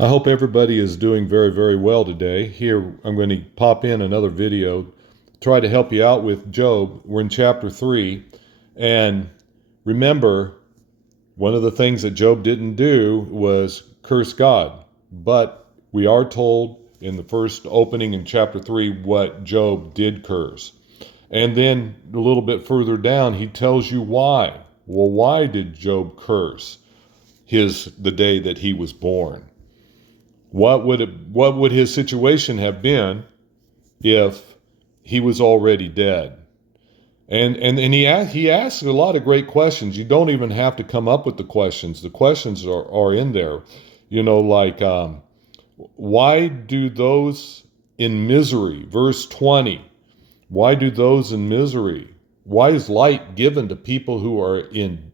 I hope everybody is doing very, very well today. Here, I'm going to pop in another video, try to help you out with Job. We're in chapter 3. And remember, one of the things that Job didn't do was curse God. But we are told in the first opening in chapter 3 what Job did curse. And then a little bit further down, he tells you why. Well, why did Job curse the day that he was born? What would his situation have been if he was already dead? And he asks a lot of great questions. You don't even have to come up with the questions. The questions are in there. Like why do those in misery, verse 20, why do those in misery? Why is light given to people who are in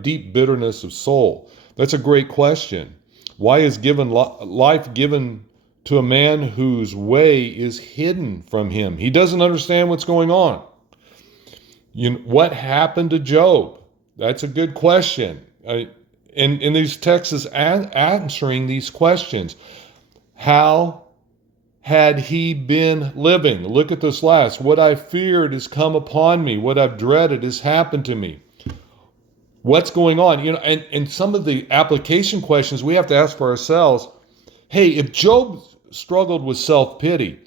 deep bitterness of soul? That's a great question. Why is life given to a man whose way is hidden from him? He doesn't understand what's going on. What happened to Job? That's a good question. And these texts is answering these questions. How had he been living? Look at this last. What I feared has come upon me. What I've dreaded has happened to me. What's going on? And some of the application questions we have to ask for ourselves. Hey, if Job struggled with self-pity,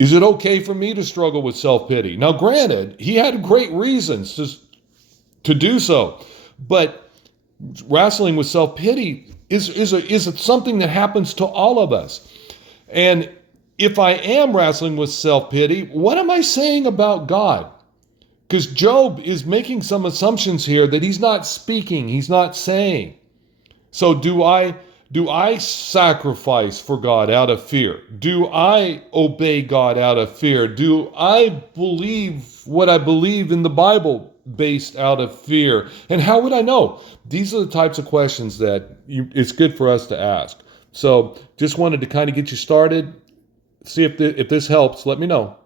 is it okay for me to struggle with self-pity? Now, granted, he had great reasons to do so, but wrestling with self-pity is something that happens to all of us. And if I am wrestling with self-pity, what am I saying about God? Because Job is making some assumptions here that he's not speaking, he's not saying. So do I sacrifice for God out of fear? Do I obey God out of fear? Do I believe what I believe in the Bible based out of fear? And how would I know? These are the types of questions that it's good for us to ask. So just wanted to kind of get you started. See if this helps. Let me know.